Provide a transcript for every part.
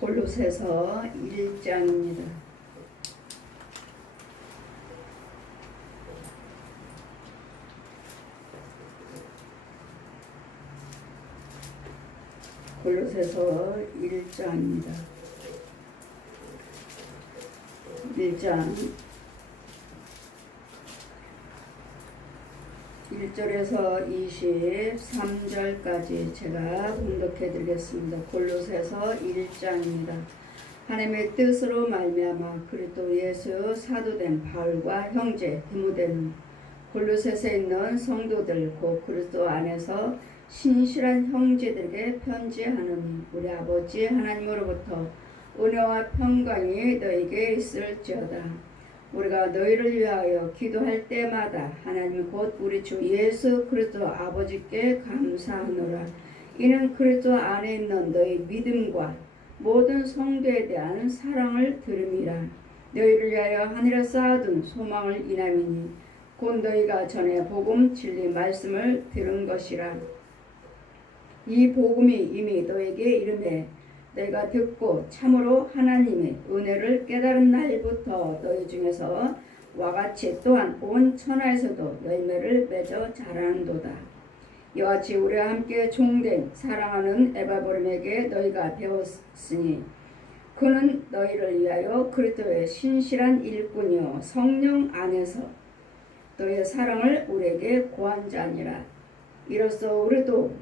골로새서 1장입니다. 골로새서 1장입니다. 1장 1절에서 23절까지 제가 분독해 드리겠습니다. 골로새서 1장입니다. 하나님의 뜻으로 말미암아 그리스도 예수 사도된 바울과 형제 디모데는 골로새에 있는 성도들 곧 그리스도 안에서 신실한 형제들에게 편지하노니 우리 아버지 하나님으로부터 은혜와 평강이 너에게 있을지어다. 우리가 너희를 위하여 기도할 때마다 하나님 곧 우리 주 예수 그리스도 아버지께 감사하노라. 이는 그리스도 안에 있는 너희 믿음과 모든 성도에 대한 사랑을 들음이라. 너희를 위하여 하늘에 쌓아둔 소망을 인함이니 곧 너희가 전에 복음 진리 말씀을 들은 것이라. 이 복음이 이미 너에게 이르매 너희가 듣고 참으로 하나님의 은혜를 깨달은 날부터 너희 중에서 와같이 또한 온 천하에서도 열매를 맺어 자라는도다. 이와 같이 우리와 함께 종된 사랑하는 에바보름에게 너희가 배웠으니 그는 너희를 위하여 그리스도의 신실한 일꾼이요 성령 안에서 너희의 사랑을 우리에게 고한 자니라. 이로써 우리도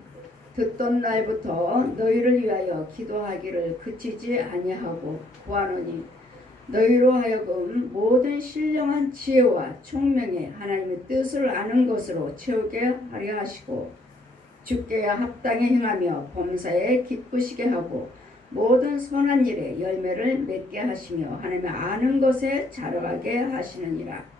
듣던 날부터 너희를 위하여 기도하기를 그치지 아니하고 구하노니 너희로 하여금 모든 신령한 지혜와 총명에 하나님의 뜻을 아는 것으로 채우게 하려 하시고 주께 합당히 행하며 범사에 기쁘시게 하고 모든 선한 일에 열매를 맺게 하시며 하나님의 아는 것에 자라가게 하시느니라.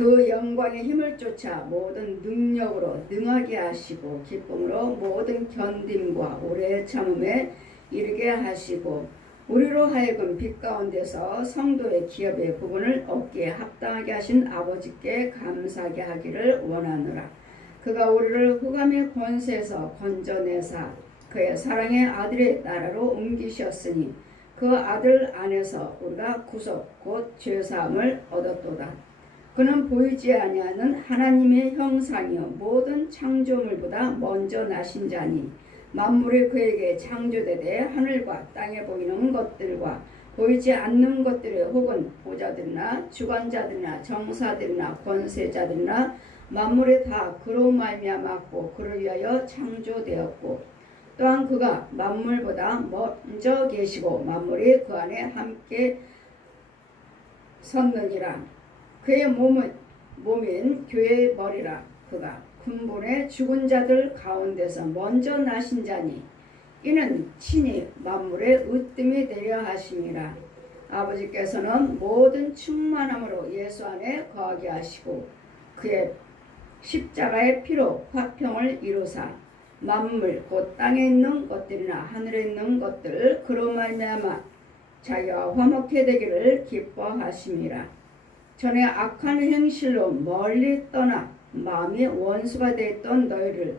그 영광의 힘을 쫓아 모든 능력으로 능하게 하시고 기쁨으로 모든 견딤과 오래 참음에 이르게 하시고 우리로 하여금 빛 가운데서 성도의 기업의 부분을 얻기에 합당하게 하신 아버지께 감사하게 하기를 원하노라. 그가 우리를 흑암의 권세에서 건져내사 그의 사랑의 아들의 나라로 옮기셨으니 그 아들 안에서 우리가 구속 곧 죄사함을 얻었도다. 그는 보이지 아니하는 하나님의 형상이요 모든 창조물보다 먼저 나신 자니 만물이 그에게 창조되되 하늘과 땅에 보이는 것들과 보이지 않는 것들이 혹은 보좌들이나 주관자들이나 정사들이나 권세자들이나 만물이 다 그로 말미암았고 그를 위하여 창조되었고 또한 그가 만물보다 먼저 계시고 만물이 그 안에 함께 섰느니라. 그의 몸인 교회의 머리라. 그가 근본의 죽은 자들 가운데서 먼저 나신 자니 이는 친히 만물의 으뜸이 되려 하심이라. 아버지께서는 모든 충만함으로 예수 안에 거하게 하시고 그의 십자가의 피로 화평을 이루사 만물 곧 땅에 있는 것들이나 하늘에 있는 것들 그로 말미암아 자기와 화목해 되기를 기뻐하심이라. 전에 악한 행실로 멀리 떠나 마음이 원수가 되었던 너희를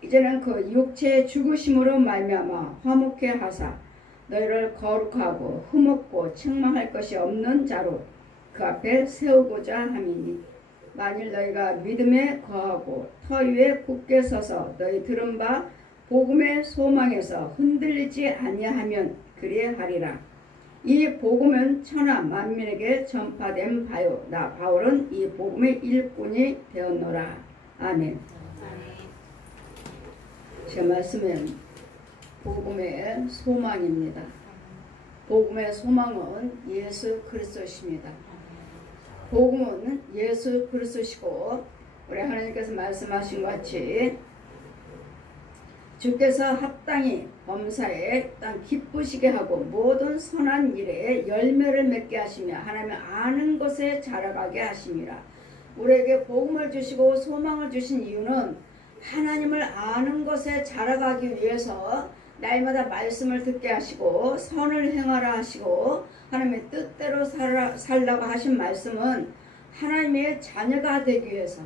이제는 그 육체의 죽으심으로 말미암아 화목해 하사 너희를 거룩하고 흠없고 책망할 것이 없는 자로 그 앞에 세우고자 함이니 만일 너희가 믿음에 거하고 터 위에 굳게 서서 너희 들은 바 복음의 소망에서 흔들리지 아니하면 그리하리라. 이 복음은 천하 만민에게 전파된 바요 나 바울은 이 복음의 일꾼이 되었노라. 아멘. 제 말씀은 복음의 소망입니다. 복음의 소망은 예수 그리스도십니다. 복음은 예수 그리스도시고 우리 하나님께서 말씀하신 것 같이 주께서 합당히 범사에 땅 기쁘시게 하고 모든 선한 일에 열매를 맺게 하시며 하나님의 아는 것에 자라가게 하심이라. 우리에게 복음을 주시고 소망을 주신 이유는 하나님을 아는 것에 자라가기 위해서 날마다 말씀을 듣게 하시고 선을 행하라 하시고 하나님의 뜻대로 살라고 하신 말씀은 하나님의 자녀가 되기 위해서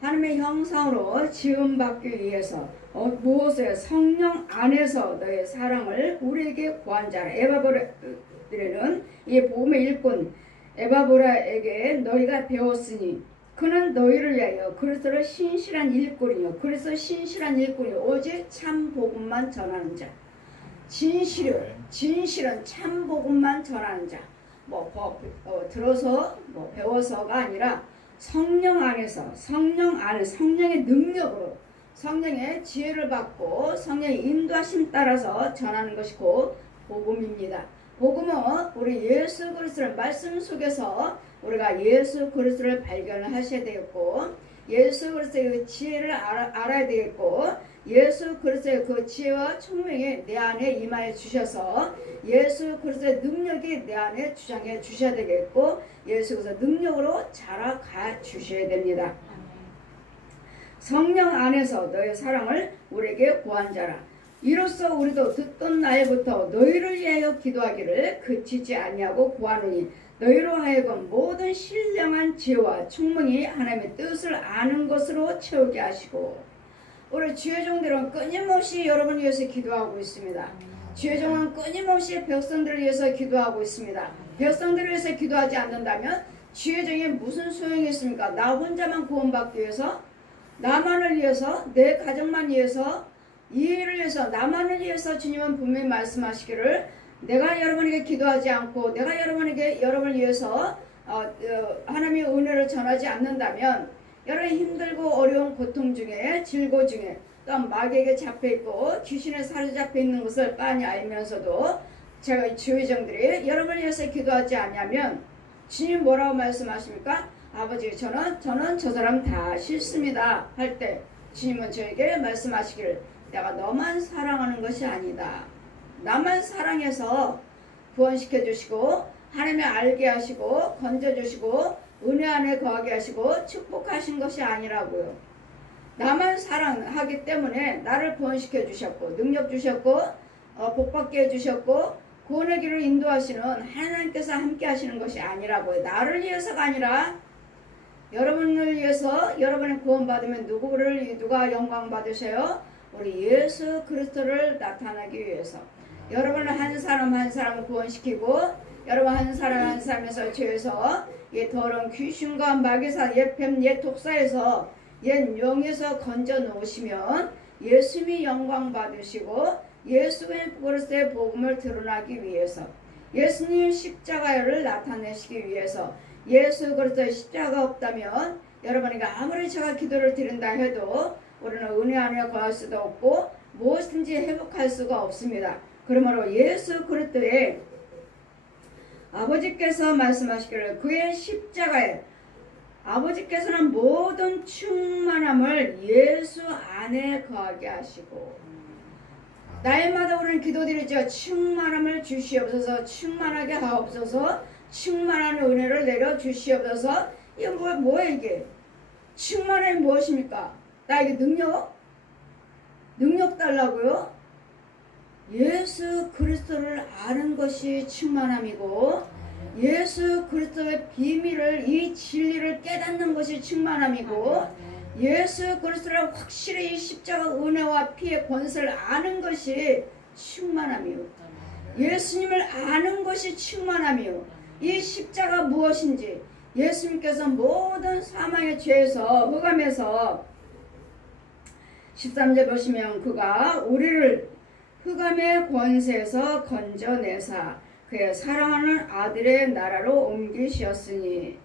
하나님의 형상으로 지음받기 위해서 무엇에 성령 안에서 너의 사랑을 우리에게 구한 자라. 에바브라는 이 복음의 일꾼 에바브라에게 너희가 배웠으니 그는 너희를 위하여 그리스도를 신실한 일꾼이요 그래서 신실한 일꾼이 오직 참 복음만 전하는 자. 진실은 참 복음만 전하는 자. 들어서 배워서가 아니라 성령 안에서 성령의 능력으로 성령의 지혜를 받고 성령의 인도하심 따라서 전하는 것이 곧 복음입니다. 복음은 우리 예수 그리스도를 말씀 속에서 우리가 예수 그리스도를 발견을 하셔야 되겠고 예수 그리스도의 그 지혜를 알아야 되겠고 예수 그리스도의 그 지혜와 총명이 내 안에 임하여 주셔서 예수 그리스도의 능력이 내 안에 주장해 주셔야 되겠고 예수 그리스도의 능력으로 자라가 주셔야 됩니다. 성령 안에서 너의 사랑을 우리에게 구한 자라. 이로써 우리도 듣던 날부터 너희를 위하여 기도하기를 그치지 아니하고 구하노니 너희로 하여금 모든 신령한 지혜와 총명이 하나님의 뜻을 아는 것으로 채우게 하시고 우리 주의 종들은 끊임없이 여러분을 위해서 기도하고 있습니다. 주의 종은 끊임없이 백성들을 위해서 기도하고 있습니다. 백성들을 위해서 기도하지 않는다면 주의 종이 무슨 소용이 있습니까? 나 혼자만 구원받기 위해서 나만을 위해서 내 가정만 위해서 이 일을 위해서 나만을 위해서 주님은 분명히 말씀하시기를 내가 여러분에게 기도하지 않고 내가 여러분을 위해서 하나님의 은혜를 전하지 않는다면 여러분이 힘들고 어려운 고통 중에 질고 중에 또 마귀에게 잡혀있고 귀신에 사로잡혀 있는 것을 빤히 알면서도 제가 주의 종들이 여러분을 위해서 기도하지 않냐면 주님 뭐라고 말씀하십니까? 아버지 저는 저 사람 다 싫습니다 할 때 주님은 저에게 말씀하시기를 내가 너만 사랑하는 것이 아니다. 나만 사랑해서 구원시켜 주시고 하나님을 알게 하시고 건져주시고 은혜 안에 거하게 하시고 축복하신 것이 아니라고요. 나만 사랑하기 때문에 나를 구원시켜 주셨고 능력 주셨고 복받게 해주셨고 구원의 길을 인도하시는 하나님께서 함께 하시는 것이 아니라고요. 나를 위해서가 아니라 여러분을 위해서 여러분의 구원받으면 누가 영광 받으셔요? 우리 예수 그리스도를 나타나기 위해서 여러분을 한 사람 구원시키고 여러분 한 사람에서 죄에서 이 더러운 귀신과 마귀사 옛뱀 옛 독사에서 옛 용에서 건져 놓으시면 예수님이 영광 받으시고 예수 그리스도의 복음을 드러나기 위해서 예수님 십자가를 나타내시기 위해서 예수 그리스도의 십자가 없다면 여러분에게 아무리 제가 기도를 드린다 해도 우리는 은혜 안에 거할 수도 없고 무엇인지 회복할 수가 없습니다. 그러므로 예수 그리스도의 아버지께서 말씀하시기를 그의 십자가에 아버지께서는 모든 충만함을 예수 안에 거하게 하시고 날마다 우리는 기도드리죠. 충만함을 주시옵소서 충만하게 하옵소서 충만한 은혜를 내려 주시옵소서. 이게 뭐야 이게 충만함이 무엇입니까? 나에게 능력 달라고요? 예수 그리스도를 아는 것이 충만함이고 예수 그리스도의 비밀을 이 진리를 깨닫는 것이 충만함이고 예수 그리스도를 확실히 이 십자가 은혜와 피의 권세를 아는 것이 충만함이요. 예수님을 아는 것이 충만함이요. 이 십자가 무엇인지 예수님께서 모든 사망의 죄에서 흑암에서 13절 보시면 그가 우리를 흑암의 권세에서 건져내사 그의 사랑하는 아들의 나라로 옮기셨으니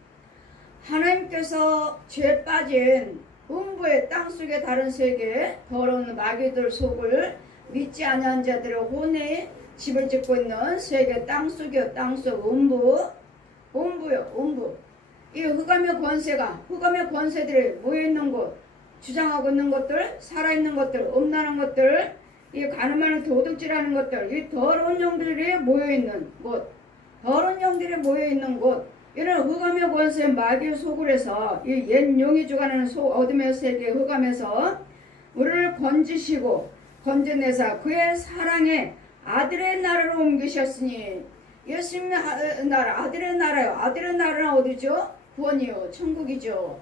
하나님께서 죄 빠진 음부의 땅속의 다른 세계 더러운 마귀들 속을 믿지 아니한 자들의 혼에 집을 짓고 있는 세계 땅속이요 땅속 음부요 이 흑암의 권세들이 모여있는 곳 주장하고 있는 것들 살아있는 것들 음란한 것들 이 가늠하는 도둑질하는 것들 이 더러운 영들이 모여있는 곳 이런 흑암의 권세 마귀의 소굴에서 이 옛 용이 주관하는 어둠의 세계 흑암에서 우리를 건져내사 그의 사랑의 아들의 나라로 옮기셨으니 예수님의 나라 아들의 나라요. 아들의 나라는 어디죠? 구원이요 천국이죠.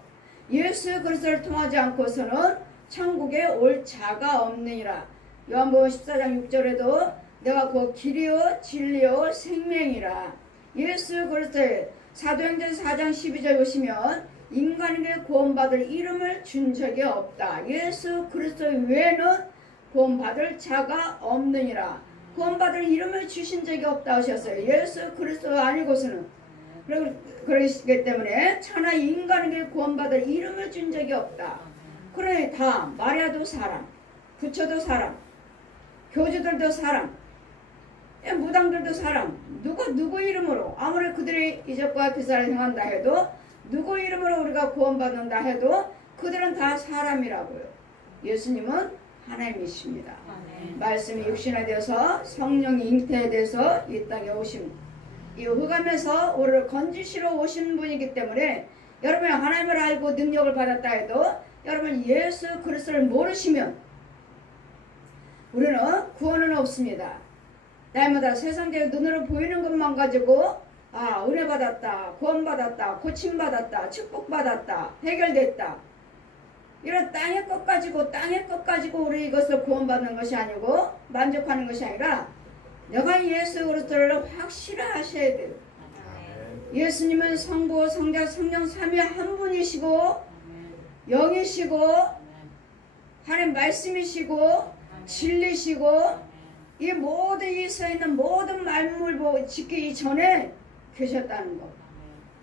예수 그리스도를 통하지 않고서는 천국에 올 자가 없느니라. 요한복음 14장 6절에도 내가 그 길이요 진리요 생명이라. 예수 그리스도의 사도행전 4장 12절 보시면 인간에게 구원받을 이름을 준 적이 없다. 예수 그리스도 외에는 구원받을 자가 없느니라. 구원받을 이름을 주신 적이 없다 하셨어요. 예수 그리스도 아니고서는. 그러시기 때문에 천하 인간에게 구원받을 이름을 준 적이 없다. 그러니 다 마리아도 사람, 부처도 사람, 교주들도 사람, 무당들도 사람, 누구 이름으로 아무리 그들의 이적과 기사를 행한다 해도 누구 이름으로 우리가 구원받는다 해도 그들은 다 사람이라고요. 예수님은 하나님이십니다. 말씀이 육신화되어서 성령이 잉태돼서 이 땅에 오신 이 흑암에서 우리를 건지시러 오신 분이기 때문에 여러분이 하나님을 알고 능력을 받았다 해도 여러분 예수 그리스도를 모르시면 우리는 구원은 없습니다. 날마다 세상적인 눈으로 보이는 것만 가지고 은혜 받았다, 구원 받았다, 고침 받았다, 축복 받았다, 해결됐다. 이런 땅의 것 가지고 우리 이것을 구원받는 것이 아니고 만족하는 것이 아니라 내가 예수 그리스도를 확실하셔야 돼요. 예수님은 성부, 성자, 성령 삼위 한 분이시고 영이시고 하나님 말씀이시고 진리시고 이 모든 이 세상에 있는 모든 만물 짓기 전에 계셨다는 것.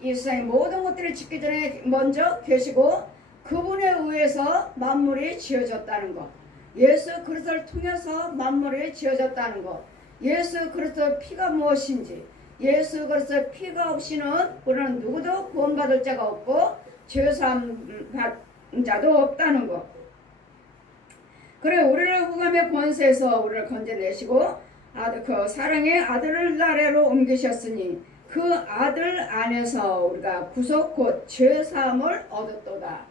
이 세상의 모든 것들을 짓기 전에 먼저 계시고 그분에 의해서 만물이 지어졌다는 것. 예수 그리스도를 통해서 만물이 지어졌다는 것. 예수 그리스도의 피가 무엇인지, 예수 그리스도의 피가 없이는 우리는 누구도 구원받을 자가 없고 죄사함 받은 자도 없다는 것. 그래 우리를 흑암의 권세에서 우리를 건져내시고 그 사랑의 아들을 나라로 옮기셨으니 그 아들 안에서 우리가 구속 곧 죄사함을 얻었도다.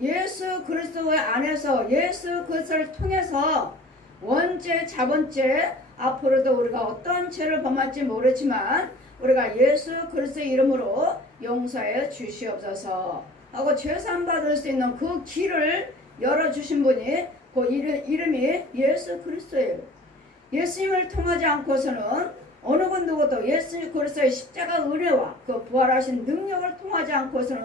예수 그리스도의 안에서 예수 그리스도를 통해서 원죄 자본죄 앞으로도 우리가 어떤 죄를 범할지 모르지만 우리가 예수 그리스도의 이름으로 용서해 주시옵소서 하고 죄사함 받을 수 있는 그 길을 열어주신 분이 그 이름이 예수 그리스도예요. 예수님을 통하지 않고서는 어느 누구도 예수 그리스도의 십자가 은혜와 그 부활하신 능력을 통하지 않고서는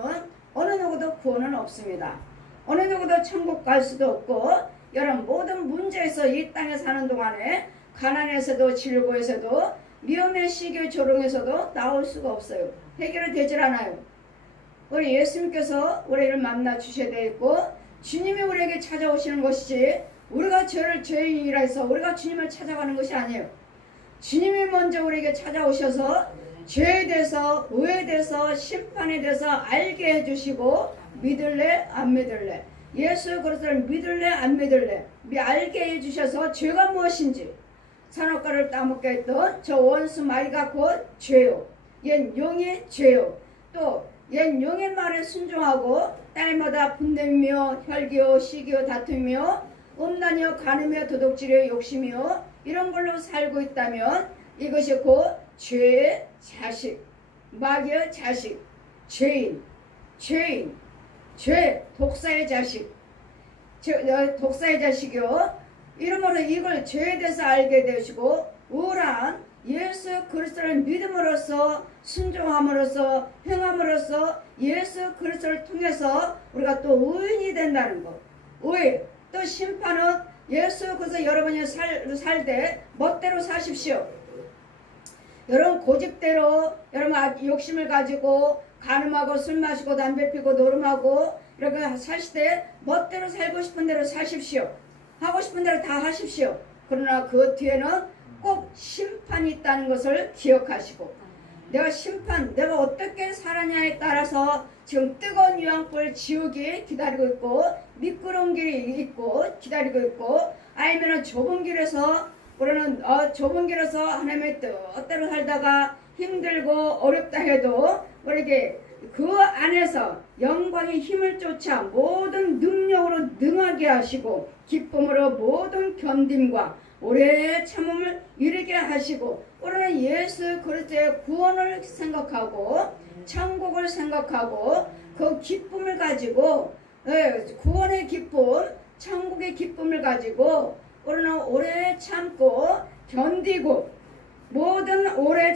어느 누구도 구원은 없습니다. 어느 누구도 천국 갈 수도 없고 여러분 모든 문제에서 이 땅에 사는 동안에 가난에서도 질고에서도 위험의 시기 조롱에서도 나올 수가 없어요. 해결이 되질 않아요. 우리 예수님께서 우리를 만나 주셔야 되고 주님이 우리에게 찾아오시는 것이지 우리가 죄인이라 해서 우리가 주님을 찾아가는 것이 아니에요. 주님이 먼저 우리에게 찾아오셔서 죄에 대해서 의에 대해서 심판에 대해서 알게 해주시고 믿을래 안 믿을래 예수 그리스도를 믿을래 안 믿을래 알게 해주셔서 죄가 무엇인지 산업가를 따먹게 했던 저 원수 마귀가 곧 죄요. 옛 용의 죄요. 또 옛 용의 말에 순종하고 딸마다 분냄이며 혈기요 시기요 다툼이며 음란이요 간음이요 도둑질이요 욕심이요 이런 걸로 살고 있다면 이것이 곧 죄의 자식 마귀의 자식 죄인 죄 독사의 자식 독사의 자식이요 이러므로 이걸 죄에 대해서 알게 되시고 우울한 예수 그리스도를 믿음으로써 순종함으로써 행함으로써 예수 그리스도를 통해서 우리가 또 의인이 된다는 것. 의 또 심판은 예수 그리스도 여러분이 살 때 멋대로 사십시오. 여러분 고집대로 여러분 욕심을 가지고 간음하고 술 마시고 담배 피고 노름하고 이렇게 사실 때 멋대로 살고 싶은 대로 사십시오. 하고 싶은 대로 다 하십시오. 그러나 그 뒤에는 꼭 심판이 있다는 것을 기억하시고 내가 어떻게 살았냐에 따라서 지금 뜨거운 유황불 지옥이 기다리고 있고 미끄러운 길이 있고 기다리고 있고 아니면 좁은 길에서 우리는 좁은 길에서 하나님의 뜻대로 살다가 힘들고 어렵다 해도 우리에게 그 안에서 영광의 힘을 쫓아 모든 능력으로 능하게 하시고 기쁨으로 모든 견딤과 오래 참음을 이르게 하시고 우리는 예수 그리스도의 구원을 생각하고 천국을 생각하고 그 기쁨을 가지고 구원의 기쁨 천국의 기쁨을 가지고 우리는 오래 참고 견디고 모든 오래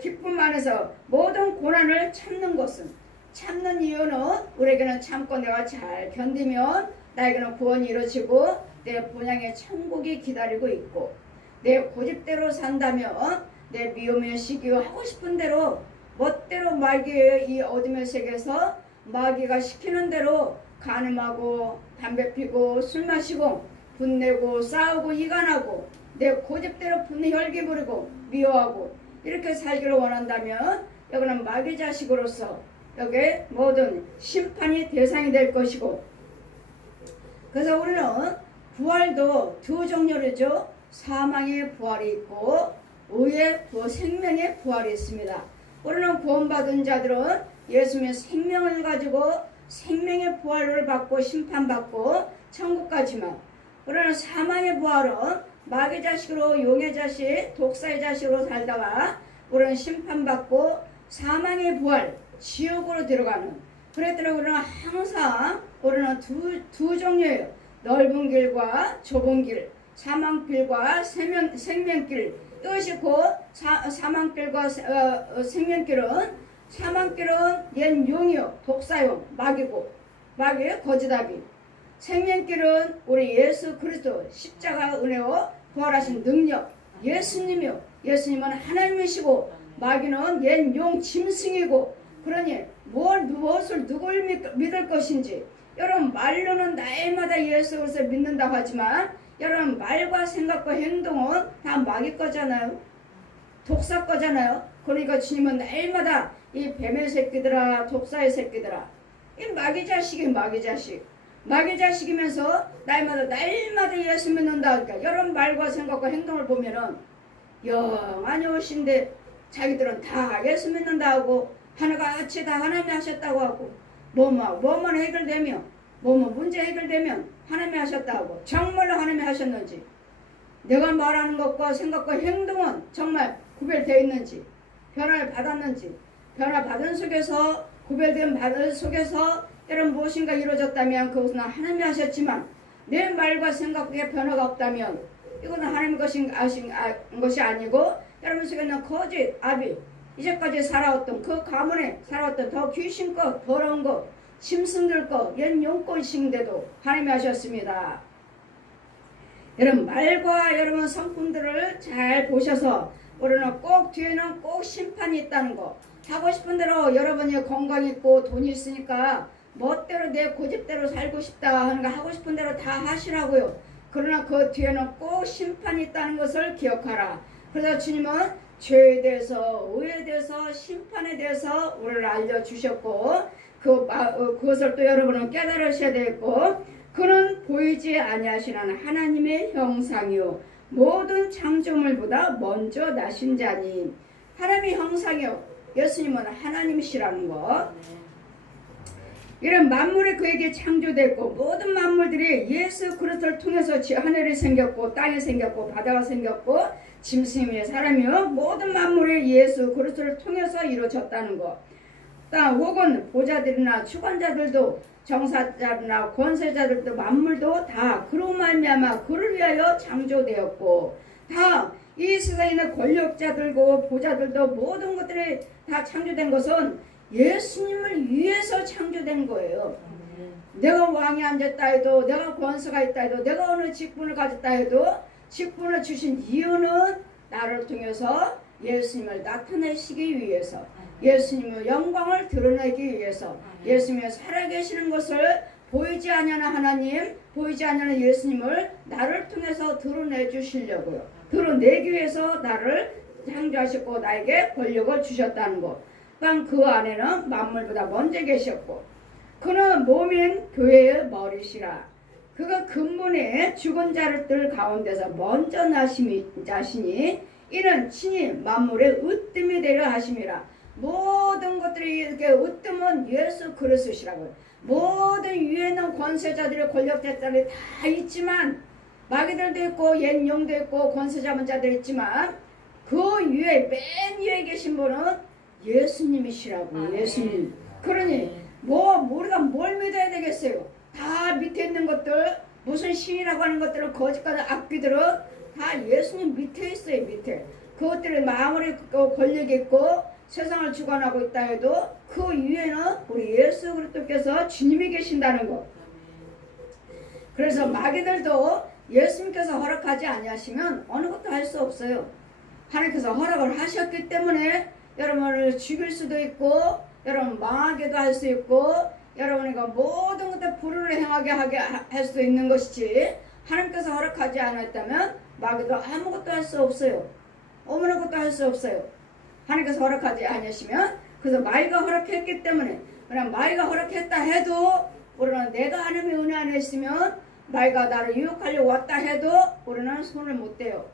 기쁨 안에서 모든 고난을 참는 것은 참는 이유는 우리에게는 참고 내가 잘 견디면 나에게는 구원이 이루어지고 내 본향의 천국이 기다리고 있고 내 고집대로 산다면 내 미움의 시기와 하고 싶은 대로 멋대로 마귀의 이 어둠의 세계에서 마귀가 시키는 대로 간음하고 담배 피고 술 마시고 분내고 싸우고 이간하고 내 고집대로 분내 혈기 부리고 미워하고 이렇게 살기를 원한다면 여기는 마귀 자식으로서 여기 모든 심판이 대상이 될 것이고 그래서 우리는 부활도 두 종류로죠. 사망의 부활이 있고 의의 생명의 부활이 있습니다. 우리는 구원받은 자들은 예수님의 생명을 가지고 생명의 부활을 받고 심판받고 천국 가지만 우리는 사망의 부활은 마귀 자식으로 용의 자식 독사의 자식으로 살다가 우리는 심판받고 사망의 부활 지옥으로 들어가는 그랬더니 우리는 항상 우리는 두 종류예요. 넓은 길과 좁은 길 사망길과 생명길 이것이 곧 사망길과 생명길은 사망길은 옛 용이요 독사요 마귀고 마귀의 거짓아비 생명길은 우리 예수 그리스도 십자가 은혜와 부활하신 능력 예수님이요 예수님은 하나님이시고 마귀는 옛 용 짐승이고 그러니 무엇을 누굴 믿을 것인지 여러분 말로는 날마다 예수 그리스도를 믿는다고 하지만 여러분 말과 생각과 행동은 다 마귀 거잖아요. 독사 거잖아요. 그러니까 주님은 날마다 이 뱀의 새끼들아 독사의 새끼들아 이 마귀 자식이 마귀 자식 마귀 자식이면서 날마다 예수 믿는다. 그러니까 여러분 말과 생각과 행동을 보면은 영 아니오신데 자기들은 다 예수 믿는다 하고 하나같이 다 하나님이 하셨다고 하고 뭐만 해결되면 문제 해결되면 하나님이 하셨다 하고 정말로 하나님이 하셨는지 내가 말하는 것과 생각과 행동은 정말 구별되어 있는지 변화를 받았는지 변화 받은 속에서 구별된 받은 속에서 여러분 무엇인가 이루어졌다면 그것은 하나님이 하셨지만 내 말과 생각에 변화가 없다면 이것은 하나님 것이 아니고 여러분 속에는 거짓 아비 이제까지 살아왔던 그 가문에 살아왔던 더 귀신것 더러운 것 짐승들 것 옛 용꽃인데도 하나님이 하셨습니다. 여러분 말과 여러분 성품들을 잘 보셔서 우리는 꼭 뒤에는 꼭 심판이 있다는 거 하고 싶은 대로 여러분이 건강 있고 돈이 있으니까 멋대로 내 고집대로 살고 싶다 하는 거 하고 싶은 대로 다 하시라고요. 그러나 그 뒤에는 꼭 심판이 있다는 것을 기억하라. 그래서 주님은 죄에 대해서 의에 대해서 심판에 대해서 우리를 알려주셨고 그것을 또 여러분은 깨달으셔야 되겠고 그는 보이지 아니하시는 하나님의 형상이요 모든 창조물보다 먼저 나신 자니 하나님의 형상이요 예수님은 하나님이시라는 것 이런 만물이 그에게 창조됐고 모든 만물들이 예수 그리스도를 통해서 하늘이 생겼고 땅이 생겼고 바다가 생겼고 짐승이며 사람이요 모든 만물이 예수 그리스도를 통해서 이루어졌다는 것 혹은 보좌들이나 주관자들도 정사자들이나 권세자들도 만물도 다 그로 말미암아 그를 위하여 창조되었고 다 이 세상에 있는 권력자들고 보좌들도 모든 것들이 다 창조된 것은 예수님을 위해서 창조된 거예요. 내가 왕이 앉았다 해도 내가 권세가 있다 해도 내가 어느 직분을 가졌다 해도 직분을 주신 이유는 나를 통해서 예수님을 나타내시기 위해서 예수님의 영광을 드러내기 위해서 예수님이 살아계시는 것을 보이지 않는 하나님 보이지 않는 예수님을 나를 통해서 드러내 주시려고요. 드러내기 위해서 나를 창조하셨고 나에게 권력을 주셨다는 것 그 안에는 만물보다 먼저 계셨고 그는 몸인 교회의 머리시라. 그가 근본에 죽은 자들 가운데서 먼저 나시니 이는 친히 만물의 으뜸이 되려 하심이라. 모든 것들이 이렇게 으뜸은 예수 그리스도시라고요. 모든 위에는 권세자들이 권력자들이 다 있지만 마귀들도 있고 옛 용도 있고 권세 잡은 자들 있지만 그 위에 맨 위에 계신 분은 예수님이시라고. 예수님. 그러니 우리가 뭘 믿어야 되겠어요? 다 밑에 있는 것들 무슨 신이라고 하는 것들은 거짓과 악귀들은 다 예수님 밑에 있어요. 밑에. 그것들을 마음으로 권력 있고 세상을 주관하고 있다 해도 그 위에는 우리 예수 그리스도께서 주님이 계신다는 것. 그래서 마귀들도 예수님께서 허락하지 아니하시면 어느 것도 할 수 없어요. 하나님께서 허락을 하셨기 때문에 여러분을 죽일 수도 있고 여러분 망하게도 할 수 있고 여러분이 모든 것들 불의를 행하게 할 수 있는 것이지 하나님께서 허락하지 않았다면 마귀도 아무것도 할 수 없어요. 어머나 것도 할 수 없어요. 하나님께서 허락하지 않으시면 그래서 마귀가 허락했기 때문에 그냥 마귀가 허락했다 해도 우리는 내가 하나님의 은혜 안에 있으면 마귀가 나를 유혹하려고 왔다 해도 우리는 손을 못 대요.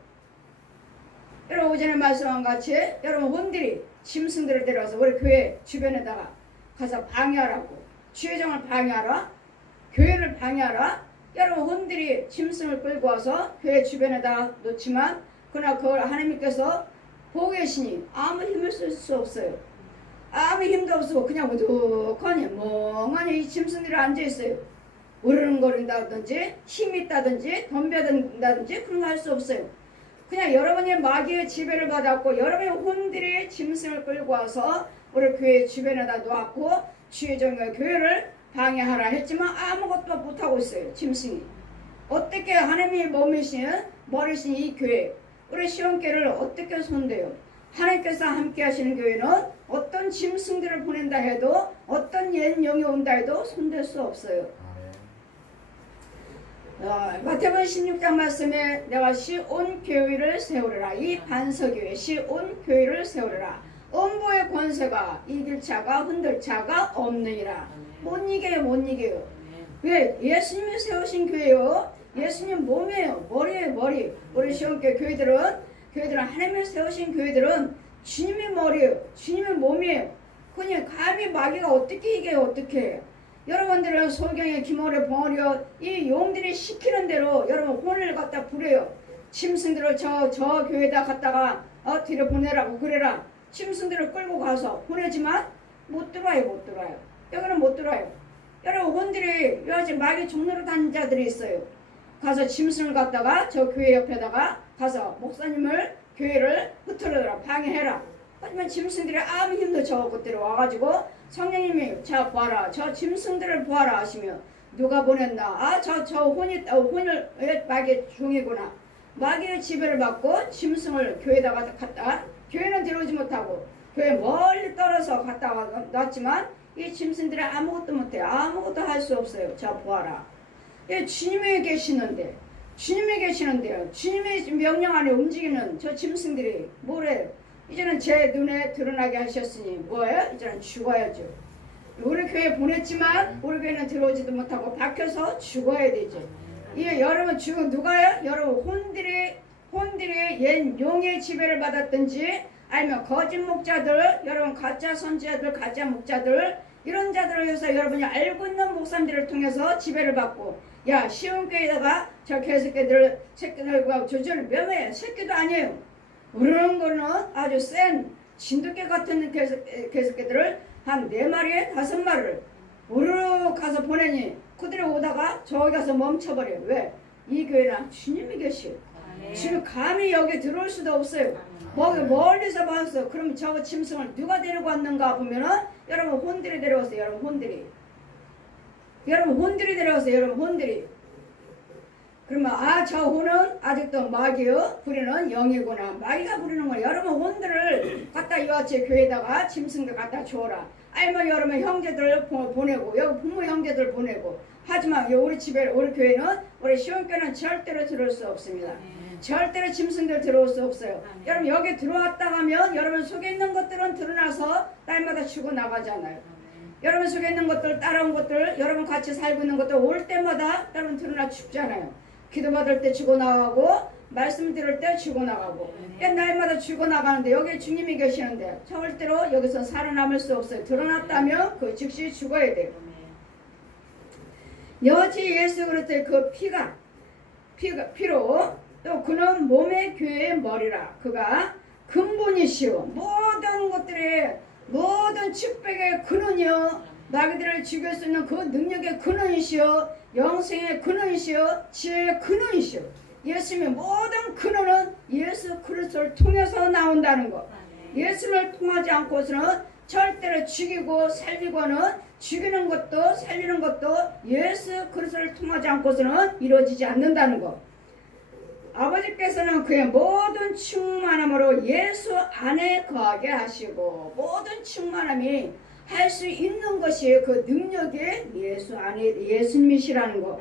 여러분 오전에 말씀한 같이 여러분 혼들이 짐승들을 데려와서 우리 교회 주변에다가 가서 방해하라고 주의정을 방해하라 교회를 방해하라 여러분 혼들이 짐승을 끌고 와서 교회 주변에다 놓지만 그러나 그걸 하나님께서 보고 계시니 아무 힘을 쓸 수 없어요. 아무 힘도 없고 그냥 무득하니 멍하니 이 짐승들이 앉아있어요. 으르렁거린다든지 힘이 있다든지 덤벼든다든지 그런 거 할 수 없어요. 그냥 여러분이 마귀의 지배를 받았고 여러분의 혼들이 짐승을 끌고 와서 우리 교회 주변에다 놓았고 주의정의 교회를 방해하라 했지만 아무것도 못하고 있어요. 짐승이. 어떻게 하나님이 몸이신 머리신 이 교회 우리 시온교회를 어떻게 손대요? 하나님께서 함께 하시는 교회는 어떤 짐승들을 보낸다 해도 어떤 옛 영이 온다 해도 손댈 수 없어요. 마태복음 16장 말씀에 내가 시온 교회를 세우리라 이 반석교회 시온 교회를 세우리라 음부의 권세가 이길 자가 흔들 자가 없느니라. 못 이겨요. 못 이겨요. 왜? 예수님이 세우신 교회요. 예수님 몸이에요. 머리예요. 머리. 우리 시온교회 교회들은 하나님이 세우신 교회들은 주님의 머리예요. 주님의 몸이에요. 그냥 감히 마귀가 어떻게 이겨요. 어떻게 해요. 여러분들은 소경의 기모레 벙어리요 이 용들이 시키는 대로 여러분 혼을 갖다 부려요. 짐승들을 저 교회에다 갖다가 뒤로 보내라고 그래라. 짐승들을 끌고 가서 보내지만 못 들어와요. 못 들어와요. 여기는 못 들어와요. 여러분 혼들이 요즘 마귀 종로로 다니는 자들이 있어요. 가서 짐승을 갖다가 저 교회 옆에다가 가서 목사님을 교회를 흐트러라 방해해라. 하지만 짐승들이 아무 힘도 저 곳들이 와가지고 성령님이 자 보아라 저 짐승들을 보아라 하시며 누가 보냈나 저 혼을 마귀의 종이구나. 마귀의 지배를 받고 짐승을 교회에다가 갔다 교회는 들어오지 못하고 교회 멀리 떨어서 갔다가 놨지만 이 짐승들이 아무것도 못해 아무것도 할 수 없어요. 자 보아라 주님이 계시는데요. 주님의 명령 안에 움직이는 저 짐승들이 뭐래요? 이제는 제 눈에 드러나게 하셨으니 뭐예요? 이제는 죽어야죠. 우리 교회 보냈지만 우리 교회는 들어오지도 못하고 박혀서 죽어야 되죠. 이게 여러분 죽은 누가요? 여러분 혼들이 옛 용의 지배를 받았든지 아니면 거짓 목자들 여러분 가짜 선지자들 가짜 목자들 이런 자들을 위해서 여러분이 알고 있는 목사님들을 통해서 지배를 받고 야 시온교회에다가 저 새끼들과 조절을 명예해 새끼도 아니에요. 우르는 거는 아주 센 진돗개 같은 개새끼들을 한 4마리에 5마리를 우르르 가서 보내니 그들이 오다가 저기 가서 멈춰버려요. 왜? 이 교회는 주님이 계시요. 지금 감히 여기 들어올 수도 없어요. 거기 멀리서 봤어. 그럼 저 짐승을 누가 데리고 왔는가 보면은 여러분 혼들이 데려왔어요. 여러분 혼들이 데려왔어요. 여러분 혼들이. 그러면 저 혼은 아직도 마귀요 부리는 영이구나. 마귀가 부리는 거야. 여러분 혼들을 갖다 이와치 교회에다가 짐승들 갖다 줘라. 아니면 여러분 형제들 보내고 여기 부모 형제들 보내고 하지만 우리 집에 우리 교회는 우리 시온교회는 절대로 들어올 수 없습니다. 절대로 짐승들 들어올 수 없어요. 여러분 여기 들어왔다 하면 여러분 속에 있는 것들은 드러나서 날마다 죽어나가잖아요. 여러분 속에 있는 것들 따라온 것들 여러분 같이 살고 있는 것들 올 때마다 여러분 드러나 죽잖아요. 기도받을 때 죽어나가고 말씀 들을 때 죽어나가고 날마다 죽어나가는데 여기 주님이 계시는데 절대로 여기서 살아남을 수 없어요. 드러났다면 그 즉시 죽어야 돼요. 여지 예수 그리스도의 그 피로 또 그는 몸의 교회의 머리라. 그가 근본이시오. 모든 것들의 모든 축복의 근원이요 마귀들을 죽일 수 있는 그 능력의 근원이시여, 영생의 근원이시여, 지혜의 근원이시여. 예수님의 모든 근원은 예수 그리스도를 통해서 나온다는 것. 예수를 통하지 않고서는 절대로 죽이고 살리고는, 죽이는 것도 살리는 것도 예수 그리스도를 통하지 않고서는 이루어지지 않는다는 것. 아버지께서는 그의 모든 충만함으로 예수 안에 거하게 하시고, 모든 충만함이 할 수 있는 것이 그 능력이 예수 안에 예수님이시라는 것.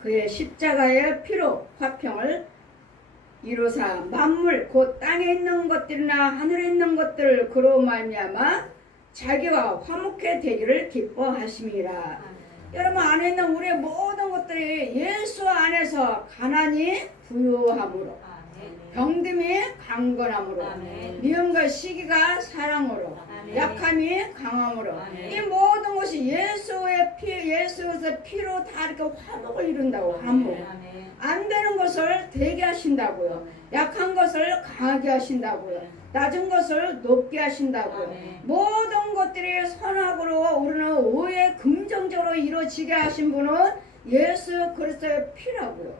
그의 십자가의 피로 화평을 이루사 만물 곧 땅에 있는 것들이나 하늘에 있는 것들을 그로 말미암아 자기와 화목해 되기를 기뻐하심이라. 여러분 안에 있는 우리의 모든 것들이 예수 안에서 가난이 부유함으로, 병듦이 강건함으로, 미움과 시기가 사랑으로, 약함이 강함으로, 이 모든 것이 예수의 피, 예수의 피로 다 이렇게 화목을 이룬다고. 화목. 안 되는 것을 되게 하신다고요. 약한 것을 강하게 하신다고요. 낮은 것을 높게 하신다고요. 모든 것들이 선악으로 우리는 오해 긍정적으로 이루어지게 하신 분은 예수 그리스도의 피라고요.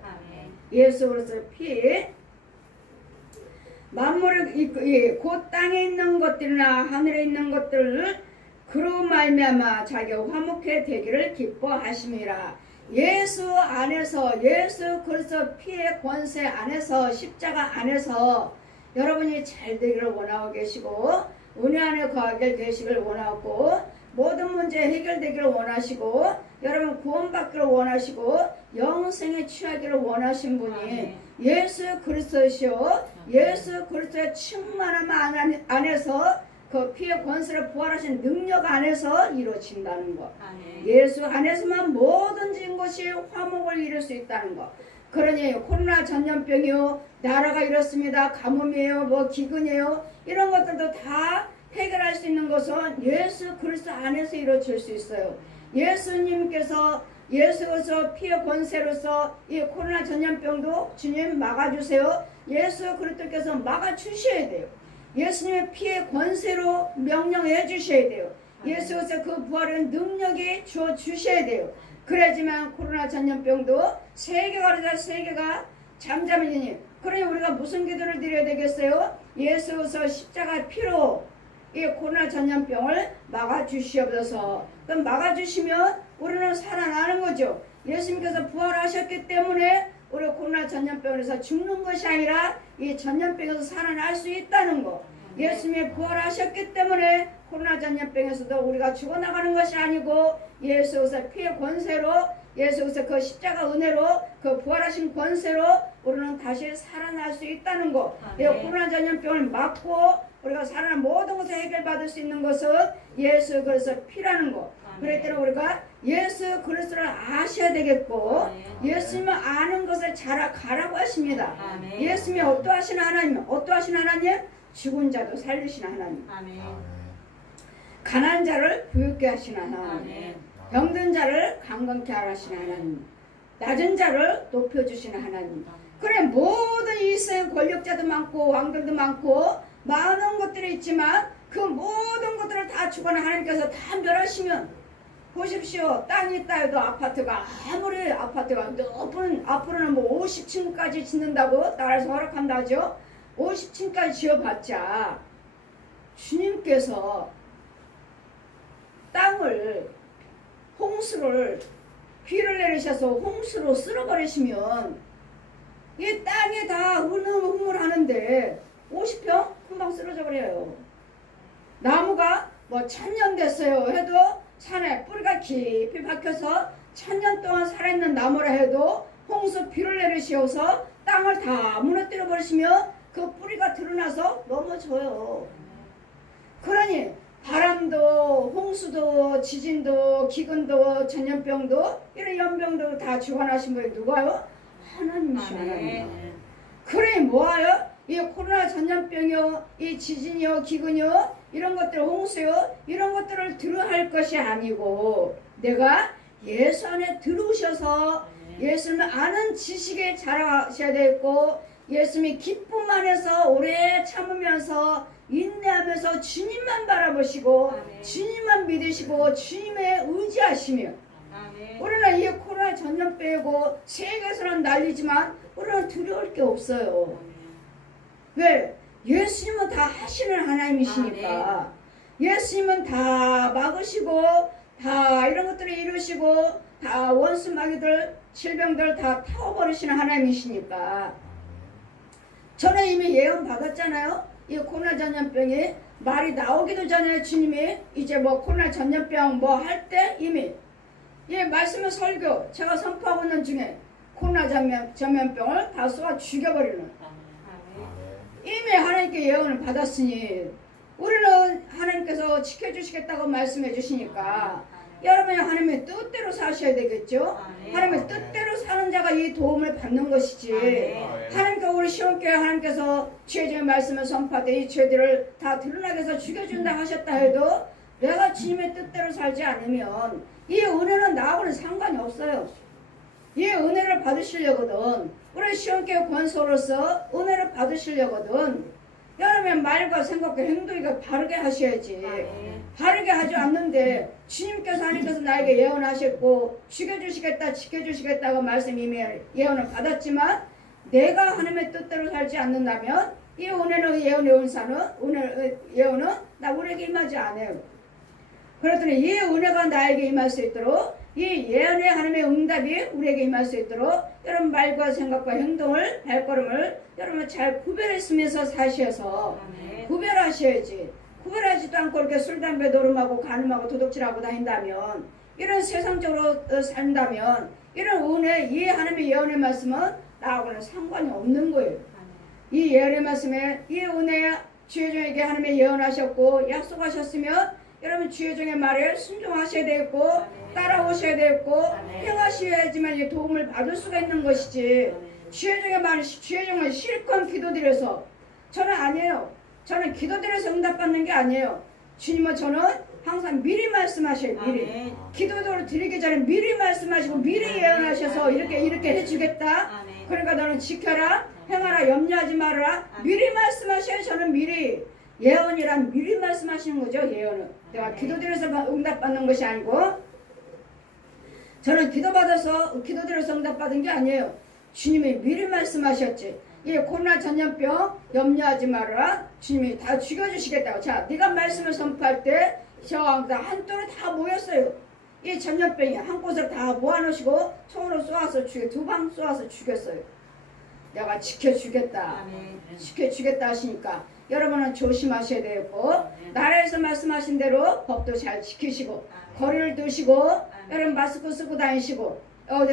예수 그리스도의 피. 만물을 곧 땅에 있는 것들이나 하늘에 있는 것들을 그로 말미암아 자기가 화목해 되기를 기뻐하심이라. 예수 안에서, 예수 그리스도 피의 권세 안에서, 십자가 안에서 여러분이 잘 되기를 원하고 계시고, 은혜 안에 거하게 되시길 원하고, 모든 문제 해결되기를 원하시고, 여러분 구원받기를 원하시고, 영생에 취하기를 원하신 분이 예수 그리스도시요, 예수 그리스도의 충만함 안에서 그 피의 권세를 부활하신 능력 안에서 이루어진다는 것. 예수 안에서만 모든 것이 화목을 이룰 수 있다는 것. 그러니 코로나 전염병이요, 나라가 이렇습니다, 가뭄이에요, 뭐 기근이에요, 이런 것들도 다 해결할 수 있는 것은 예수 그리스도 안에서 이루어질 수 있어요. 예수님께서 예수께서 피의 권세로서 이 코로나 전염병도 주님 막아주세요. 예수 그리스도께서 막아주셔야 돼요. 예수님의 피의 권세로 명령해 주셔야 돼요. 예수께서 그 부활은 능력이 주어 주셔야 돼요. 그래야지만 코로나 전염병도 세계가 잠잠해지니. 그러니 우리가 무슨 기도를 드려야 되겠어요? 예수께서 십자가 피로 이 코로나 전염병을 막아주시옵소서. 그럼 막아주시면 우리는 살아나는 거죠. 예수님께서 부활하셨기 때문에 우리 코로나 전염병에서 죽는 것이 아니라 이 전염병에서 살아날 수 있다는 거. 예수님이 부활하셨기 때문에 코로나 전염병에서도 우리가 죽어나가는 것이 아니고, 예수께서 피의 권세로, 예수께서 그 십자가 은혜로, 그 부활하신 권세로 우리는 다시 살아날 수 있다는 거. 이 코로나 전염병을 막고 우리가 살아난 모든 것을 해결받을 수 있는 것은 예수 그리스도 피라는 거. 그럴 때는 우리가 예수 그리스도를 아셔야 되겠고, 예수님을 아는 것을 잘 가라고 하십니다. 예수님이 어떠하신 하나님? 어떠하신 하나님? 죽은 자도 살리시는 하나님. 가난한 자를 부유케 하시는 하나님. 병든 자를 강건케 하시는 하나님. 낮은 자를 높여주시는 하나님. 그래, 모든 이 세상 권력자도 많고 왕들도 많고 많은 것들이 있지만 그 모든 것들을 다 주관하는 하나님께서 다 멸하시면, 보십시오. 땅이 있다 해도 아파트가 아무리 아파트가 높은, 앞으로는 뭐 50층까지 짓는다고 나라에서 허락한다 하죠. 50층까지 지어봤자 주님께서 땅을, 홍수를, 비를 내리셔서 홍수로 쓸어버리시면 이 땅이 다 흐물흐물하는데 50평 금방 쓰러져 버려요. 나무가 뭐 1000년 됐어요 해도 산에 뿌리가 깊이 박혀서 1000년 동안 살아있는 나무라 해도 홍수 비를 내리시어서 땅을 다 무너뜨려 버리시면 그 뿌리가 드러나서 넘어져요. 그러니 바람도, 홍수도, 지진도, 기근도, 전염병도, 이런 연병도 다 주관하신 분이 누가요? 하나님이시오. 하나님. 그러니 뭐하여? 이 코로나 전염병이요, 이 지진이요, 기근이요, 이런 것들, 홍수요, 이런 것들을 들어할 것이 아니고, 내가 예수 안에 들어오셔서 예수님을 아는 지식에 자라셔야 되겠고, 예수님이 기쁨 안에서 오래 참으면서 인내하면서 주님만 바라보시고 아멘. 주님만 믿으시고 주님의 의지하시며 아멘. 우리는 이 코로나 전염 빼고 세계에서는 난리지만 우리는 두려울 게 없어요. 왜? 예수님은 다 하시는 하나님이시니까. 예수님은 다 막으시고 다 이런 것들을 이루시고 다 원수 마귀들 질병들 다 타워버리시는 하나님이시니까. 저는 이미 예언 받았잖아요. 이 코로나 전염병이 말이 나오기도 전에 주님이 이제 뭐 코로나 전염병 뭐 할 때 이미 예 말씀을 설교 제가 선포하고 있는 중에 코로나 전염병을 다 쏘아 죽여버리는 이미 하나님께 예언을 받았으니 우리는 하나님께서 지켜주시겠다고 말씀해 주시니까 여러분이 하나님의 뜻대로 사셔야 되겠죠. 하나님의 뜻대로 사는 자가 이 도움을 받는 것이지. 하나님께 우리 시온교회 하나님께서 죄의 말씀을 선포할 때 이 죄들을 다 드러나게 해서 죽여준다 하셨다 해도 내가 주님의 뜻대로 살지 않으면 이 은혜는 나하고는 상관이 없어요. 이 은혜를 받으시려거든 우리 시온교회 권소로서 은혜를 받으시려거든 여러분의 말과 생각과 행동이가 바르게 하셔야지. 바르게 하지 않는데 주님께서 하나님께서 나에게 예언하셨고 죽여주시겠다 지켜주시겠다고 말씀 이미 예언을 받았지만 내가 하나님의 뜻대로 살지 않는다면 이 은혜는 예언의 은사는 예언은 나 우리에게 임하지 않아요. 그렇더니 이 은혜가 나에게 임할 수 있도록 이 예언의 하나님의 응답이 우리에게 임할 수 있도록 여러분 말과 생각과 행동을 발걸음을 여러분 잘 구별했으면서 사셔서 구별하셔야지. 구별하지도 않고 이렇게 술, 담배, 노름하고 간음하고 도둑질하고 다닌다면 이런 세상적으로 산다면 이런 은혜, 이 하나님의 예언의 말씀은 나하고는 상관이 없는 거예요. 이 예언의 말씀에 이 은혜 주의 종에게 하나님의 예언하셨고 약속하셨으면 여러분 주의 종의 말에 순종하셔야 되겠고 따라오셔야 되겠고 행하셔야지만 이 도움을 받을 수가 있는 것이지. 주의 종의 말, 주의 종은 실컷 기도드려서 저는 아니에요. 저는 기도드려서 응답받는 게 아니에요. 주님은 저는 항상 미리 말씀하셔요. 미리. 기도를 드리기 전에 미리 말씀하시고 미리 예언하셔서 이렇게 해주겠다. 그러니까 너는 지켜라. 행하라. 염려하지 말아라. 미리 말씀하셔요. 저는 미리. 예언이란 미리 말씀하시는 거죠. 예언은. 내가 기도드려서 응답받는 것이 아니고 저는 기도드려서 응답받은 게 아니에요. 주님이 미리 말씀하셨지. 이 코로나 전염병 염려하지 말아라. 주님이 다 죽여주시겠다고. 자, 네가 말씀을 선포할 때 저 한쪽으로 다 모였어요. 이 전염병이 한 곳으로 다 모아놓으시고 총으로 쏘아서 두 방 쏘아서 죽였어요. 내가 지켜주겠다. 지켜주겠다 하시니까 여러분은 조심하셔야 되겠고 나라에서 말씀하신 대로 법도 잘 지키시고 거리를 두시고 여러분 마스크 쓰고 다니시고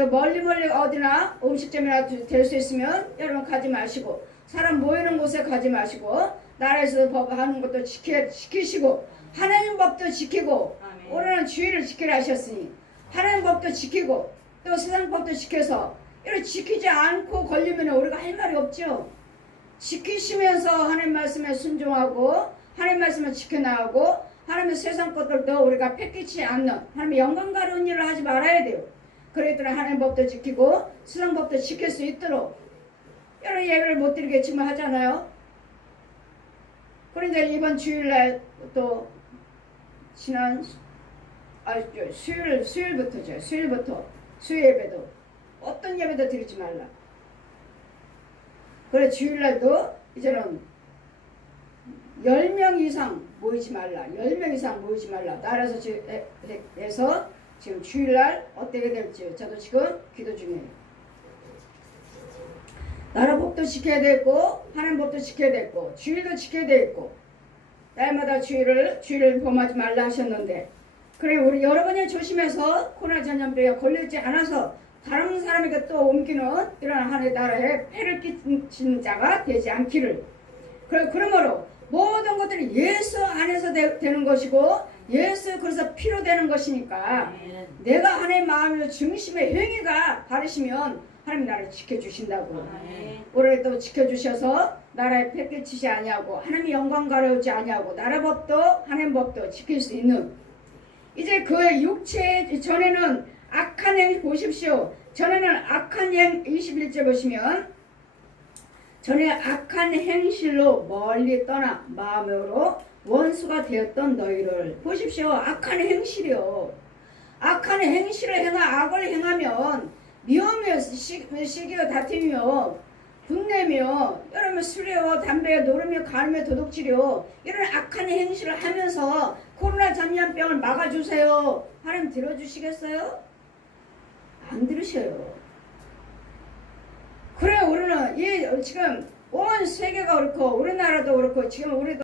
멀리 어디나 음식점이나 될 수 있으면 여러분 가지 마시고 사람 모이는 곳에 가지 마시고 나라에서 법 하는 것도 지키시고 하나님 법도 지키고 오늘은 주의를 지키라 하셨으니 하나님 법도 지키고 또 세상 법도 지켜서 이렇게 지키지 않고 걸리면 우리가 할 말이 없죠. 지키시면서 하나님 말씀에 순종하고 하나님 말씀을 지켜나가고 하나님의 세상 것들도 우리가 패기치 않는 하나님의 영광 가려운 일을 하지 말아야 돼요. 그랬더니 하나님 법도 지키고 세상 법도 지킬 수 있도록 여러 예배를 못 드리겠지만 하잖아요. 그런데 이번 주일날 또 지난 수요일부터죠. 수요일부터 수요 예배도 어떤 예배도 드리지 말라. 그래 주일날도 이제는 10명 이상 모이지 말라. 10명 이상 모이지 말라. 나라에서 지금 주일날 어떻게 될지 저도 지금 기도 중이에요. 나라 법도 지켜야 되고 하나님 법도 지켜야 되고 주일도 지켜야 되고 날마다 주일을 범하지 말라 하셨는데 그래 우리 여러분이 조심해서 코로나 전염병에 걸리지 않아서 다른 사람에게 또 옮기는 이런 하나의 나라에 폐를 끼치는 자가 되지 않기를. 그러므로 모든 것들이 예수 안에서 되는 것이고 예수 그래서 피로 되는 것이니까 내가 하나님의 마음의 중심의 행위가 바르시면 하나님 나라를 지켜주신다고. 우리를 또 지켜주셔서 나라에 폐 끼치지 아니하고 하나님의 영광 가려우지 아니하고 나라 법도 하나님 법도 지킬 수 있는 이제 그의 육체 전에는 악한 행 보십시오. 전에는 악한 행 21절 보시면 전에 악한 행실로 멀리 떠나 마음으로 원수가 되었던 너희를 보십시오. 악한 행실이요. 악한 행실을 악을 행하면 미움이요, 시기요, 다툼이요, 분내며, 여러분 술이요, 담배요, 노름이요, 가늠이요, 도둑질이요, 이런 악한 행실을 하면서 코로나 전염병을 막아주세요. 하나님 들어주시겠어요? 안 들으셔요. 그래, 우리는 지금 온 세계가 그렇고 우리나라도 그렇고 지금 우리도